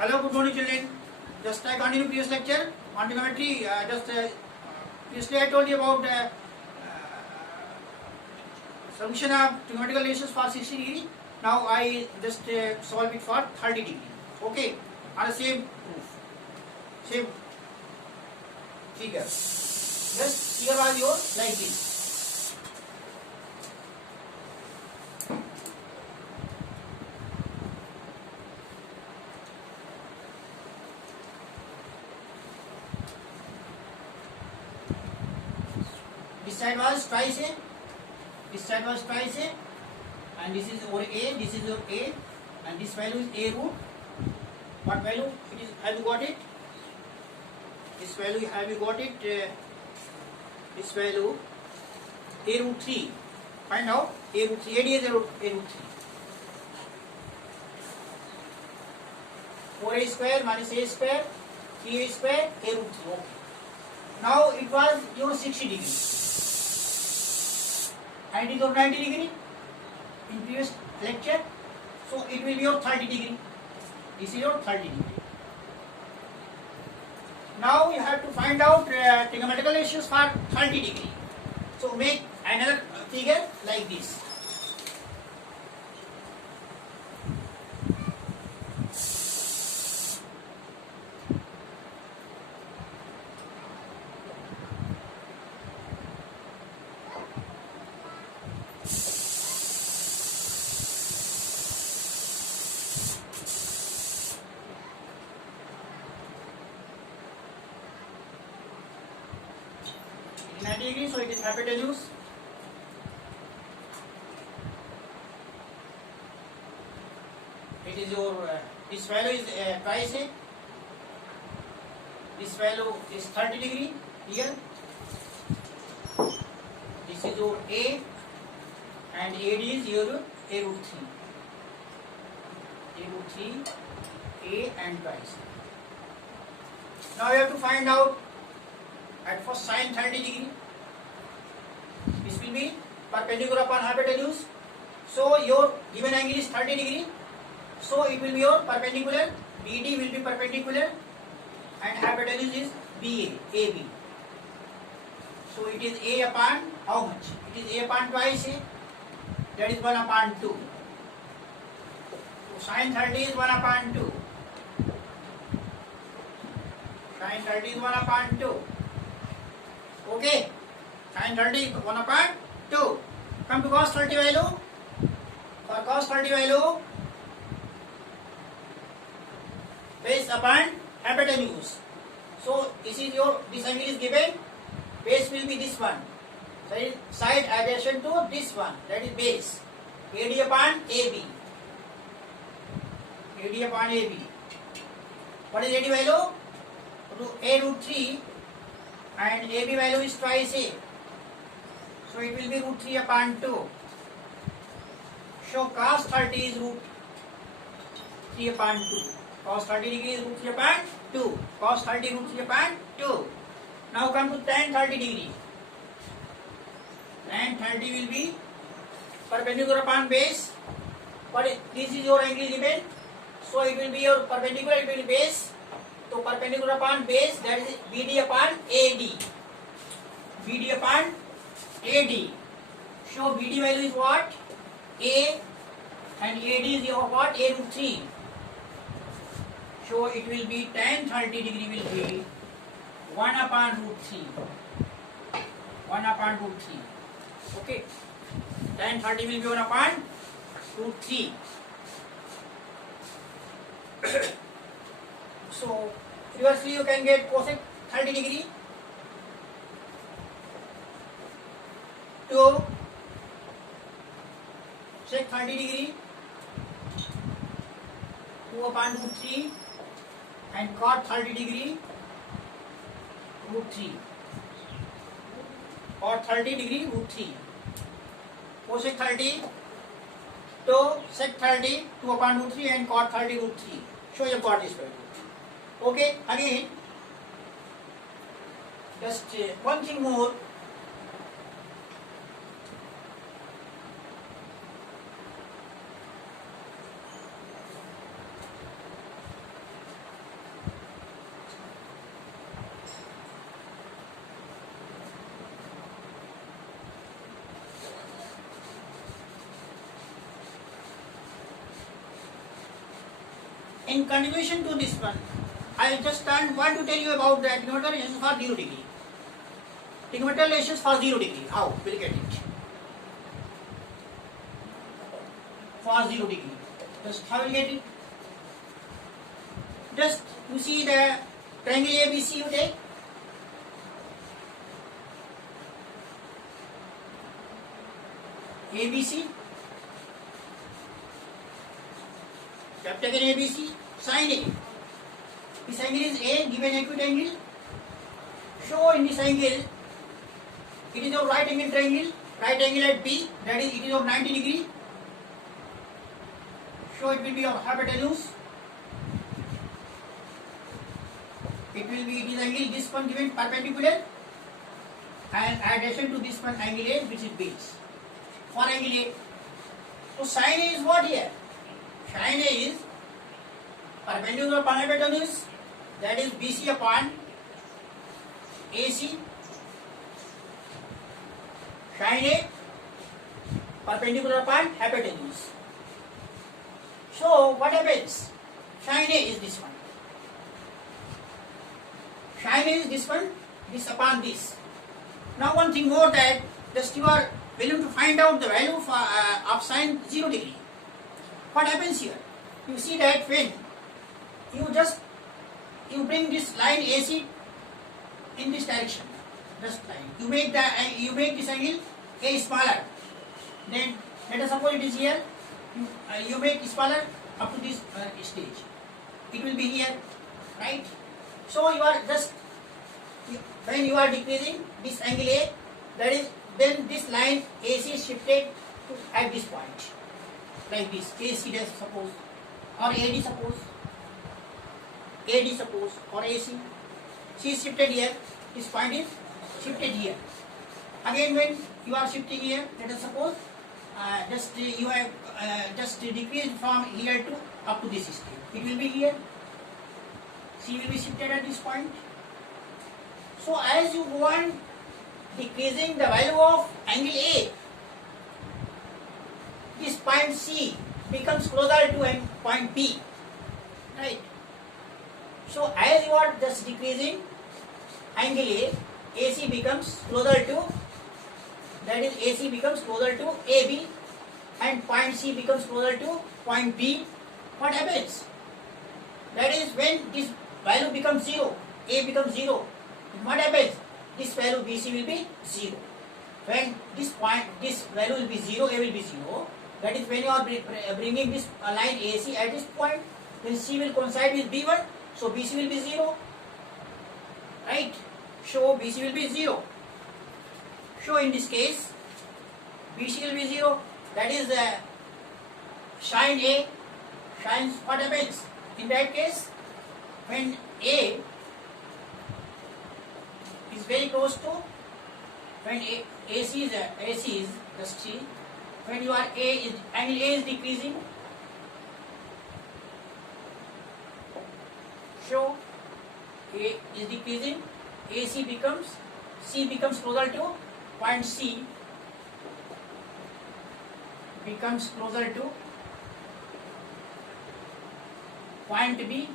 Hello, good morning, children. Just I continue previous lecture on trigonometry. Previously I told you about solution of trigonometrical ratios for 60 degree. Now I just solve it for 30 degree. Okay, on the same proof, same figure. Just figure was yours like this. This side was twice A, this side was twice A, and this is over A, this is over A, and this value is A root. What value it is? Have you got it? This value have you got it? This value A root 3. Find out A root 3. AD is A root 3. 4A square minus A square, 3A square, A root 3. Okay. Now it was your 60 degree. And it is your 90 degree in previous lecture. So it will be your 30 degree. This is your 30 degree. Now you have to find out trigonometrical ratios for 30 degree. So make another figure like this. In 90 degrees, so it is hypotenuse. It is your this value is twice A. This value is 30 degree here. This is your A, and AD is your A root 3. A root 3, A and twice. Now you have to find out at first sine 30 degree. This will be perpendicular upon hypotenuse. So your given angle is 30 degree. So it will be your perpendicular. BD will be perpendicular, and hypotenuse is BA, AB. So it is A upon how much? It is A upon twice A. That is 1 upon 2. So sine 30 is 1 upon 2. Sine 30 is 1 upon 2. Okay, sine 30 1 upon 2. Come to cos 30 value. For cos 30 value, base upon hypotenuse. So this angle is given. Base will be this one. Side adjacent to this one. That is base. AD upon AB. AD upon AB. What is AD value? A root 3. And AB value is twice A. So it will be root 3 upon 2. So cos 30 is root 3 upon 2. Cos 30 degree is root 3 upon 2. Cos 30 root 3 upon 2. Now come to tan 30 degree. Tan 30 will be perpendicular upon base. But this is your angle given. So it will be your perpendicular, it will be base. So perpendicular upon base, that is BD upon AD. BD upon AD. So BD value is what? A, and AD is your what? A root 3. So it will be tan 30 degree will be 1 upon root 3. 1 upon root 3. Okay. Tan 30 will be 1 upon root 3. So reversely you can get cosec 30 degree to sec 30 degree 2 upon root 3 and cot 30 degree root 3 or 30 degree root 3. Cosec 30 to sec 30 2 upon root 3 and cot 30 root 3. Show you got this value. Okay, again, just one thing more. in continuation to this one, I just want to tell you about the trigonometric relations for 0 degree. Trigonometric relations for 0 degree. How? We'll get it. For 0 degree. Just how will get it? Just you see the triangle ABC you take. ABC. You have taken ABC. Sine A. This angle is A, given acute angle. Show in this angle, it is a right angle triangle. Right angle at B. That is, it is of 90 degree. So it will be of hypotenuse. It is angle this one given perpendicular and adjacent to this one angle A, which is base. For angle A. So sine A is what here? Sine A is perpendicular upon hypotenuse, that is BC upon AC. Sine A perpendicular upon hypotenuse. So what happens? Sine A is this one. Sine A is this one, this upon this. Now one thing more, that just you are willing to find out the value of sine 0 degree. What happens here? You see that when you bring this line AC in this direction, just line. You make this angle A smaller. Then let us suppose it is here. You make it smaller up to this stage. It will be here, right? So you are just, when you are decreasing this angle A, that is, then this line AC is shifted to at this point, like this. AC dash suppose, or AD suppose, or AC. C is shifted here. This point is shifted here. Again, when you are shifting here, let us suppose you have just decreased from here to up to this stage. It will be here. C will be shifted at this point. So as you go on decreasing the value of angle A, this point C becomes closer to point B, right? So as you are just decreasing angle A, AC becomes closer to, that is AC becomes closer to AB, and point C becomes closer to point B. What happens? That is, when this value becomes 0, A becomes 0, what happens? This value BC will be 0. When this value will be 0, A will be 0. That is, when you are bringing this line AC at this point, then C will coincide with B1, so BC will be 0, right? So BC will be 0. So in this case, BC will be 0. That is sine A. Sine, what happens? In that case, when A is very close to, when AC is just see, when you are angle A is decreasing, so A is decreasing, C becomes closer to point C, becomes closer to point B,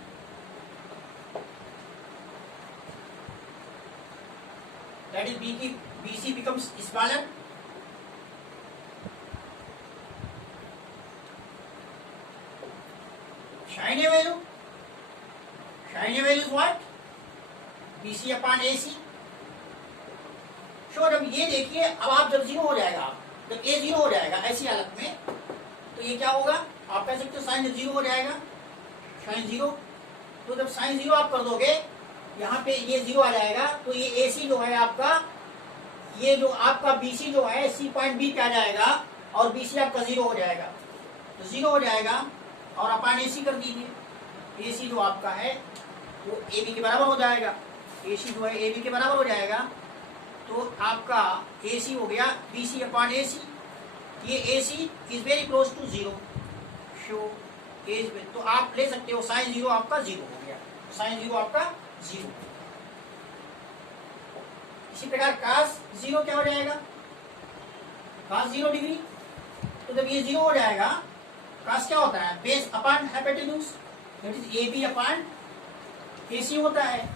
that is BC becomes smaller. Sine A value is what? BC upon AC. So जब ये देखिए, अब आप जब 0 हो जाएगा, जब A 0 हो जाएगा ऐसी हालत में, तो ये क्या होगा? आप कह सकते हो साइन 0 हो जाएगा, साइन 0. तो जब साइन 0 आप कर दोगे, यहाँ पे ये 0 आ जाएगा, तो ये AC जो है आपका, ये जो आपका BC जो है C पॉइंट B पे आ जाएगा, और BC आपका 0 हो जाएगा. तो 0 हो जाएगा, और अपन AC कर दीजिए. AC जो आपका है वो AB के बराबर हो जाएगा. AC जो है AB के बराबर हो जाएगा, तो आपका AC हो गया BC अपॉन AC. ये AC is very close to 0. शो तो आप ले सकते हो साइन 0 आपका 0 हो गया. साइन 0 आपका 0. इसी प्रकार कास 0 क्या हो जाएगा? कास 0 डिग्री. तो जब ये 0 हो जाएगा, कास क्या होता है? Base upon hypotenuse. That is A B upon A C होता है।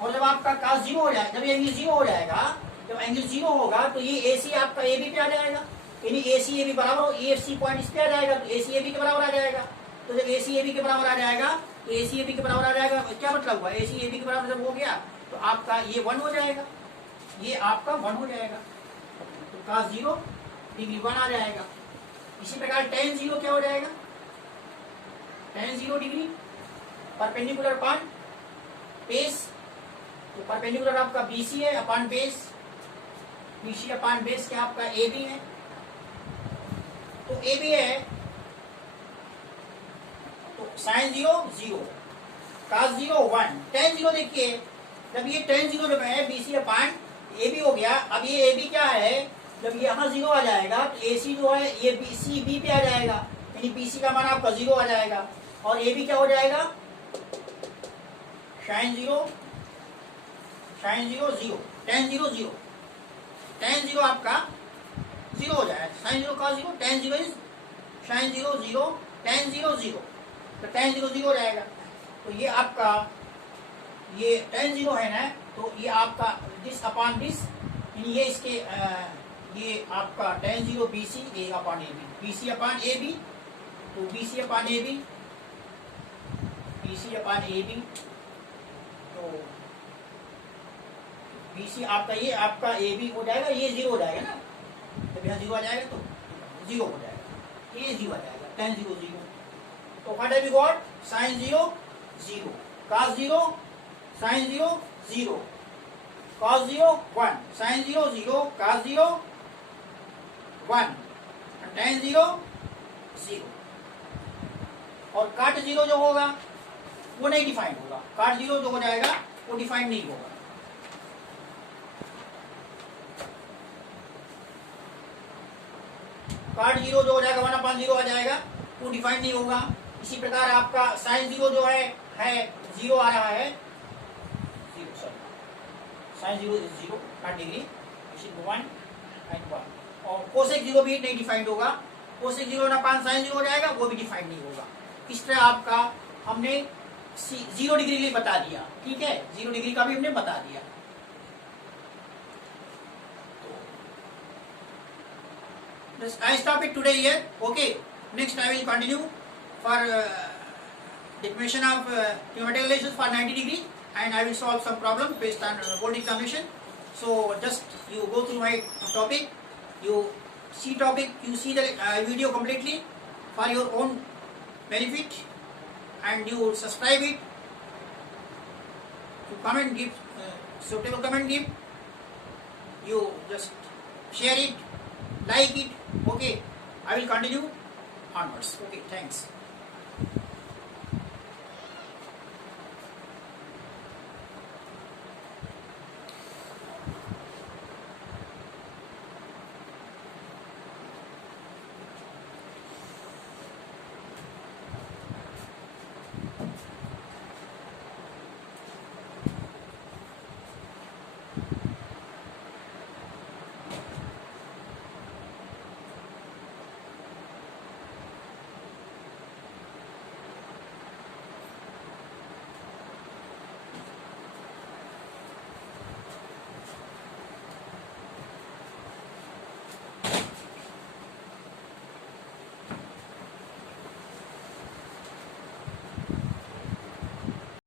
और जब आपका cos 0 हो जाएगा, जब ये एंगल 0 हो जाएगा, जब एंगल 0 होगा तो ये ए सी आपका ए बी पे आ जाएगा, यानी ए सी ए बी बराबर हो, ए एफ सी पॉइंट इस पे आ जाएगा, तो ए सी ए बी के बराबर आ जाएगा। तो जब ए सी ए बी के बराबर आ जाएगा तो ए सी ए बी के बराबर आ जाएगा, क्या मतलब हुआ, ए सी ए बी के बराबर जब हो गया तो आपका ये 1 हो जाएगा, ये आपका 1 हो जाएगा, तो cos 0 डिग्री 1 आ जाएगा। इसी प्रकार tan 0 क्या हो जाएगा, tan 0 डिग्री परपेंडिकुलर अपान बेस, तो परपेंडिकुलर आपका BC है अपान बेस, BC अपान बेस क्या आपका AB है, तो AB है तो sin 0 0, cos 0 1, tan 0 देखिए, जब ये tan 0 जब है BC अपान AB हो गया, अब ये AB क्या है, जब यहाँ 0 आ जाएगा तो AC जो है ये BC B पे आ जाएगा, यानी BC का मान आपका 0 आ जाएगा, और AB क्या हो जाएगा sin 0 0, tan 0 0, tan 0 आपका 0 हो जाएगा, sin 0 cos 0, tan 0 is sin 0 0, tan 0 0, तो tan 0 0 हो जाएगा। तो ये आपका ये tan 0 है ना, तो ये आपका दिस अपान दिस, यानी ये इसके ये आपका tan 0 BC A upon AB, BC upon AB, तो BC अपान AB, BC अपान AB, तो BC आपका ये आपका AB हो जाएगा, ये 0 हो जाएगा ना, जब यहाँ 0 आ जाएगा तो 0 हो जाएगा, ये 0 आ जाएगा, tan 0 0, तो what have we got, sin 0 0, cos 0 sin 0 0, cos 0 1, sin 0 0, cos 0 1, tan 0 0, और काट 0 जो होगा वो नहीं डिफाइंड होगा, काट 0 जो हो जाएगा वो डिफाइंड नहीं होगा। काट 0 जो हो जाएगा 1 अपान 0 आ जाएगा, वो डिफाइंड नहीं होगा। इसी प्रकार आपका sin 0 जो है 0 आ रहा है, 0 सॉरी, sin 0 इज 0 काट डिग्री 1 and 1, और cosec 0 भी नहीं डिफाइंड होगा, cosec 0 अपान sin 0 हो जाएगा, वो भी डिफाइंड नहीं होगा। इस तरह आपका हमने 0 डिग्री के लिए बता दिया, ठीक है, 0 डिग्री का भी हमने बता दिया। I stop it today here. Okay. Next I will continue for definition of geometrical relations for 90 degree, and I will solve some problem based on board examination. So just you go through my topic, you see topic, you see the video completely for your own benefit, and you subscribe it. You comment, give suitable comment, give. You just share it, like it. Okay, I will continue onwards. Okay, thanks.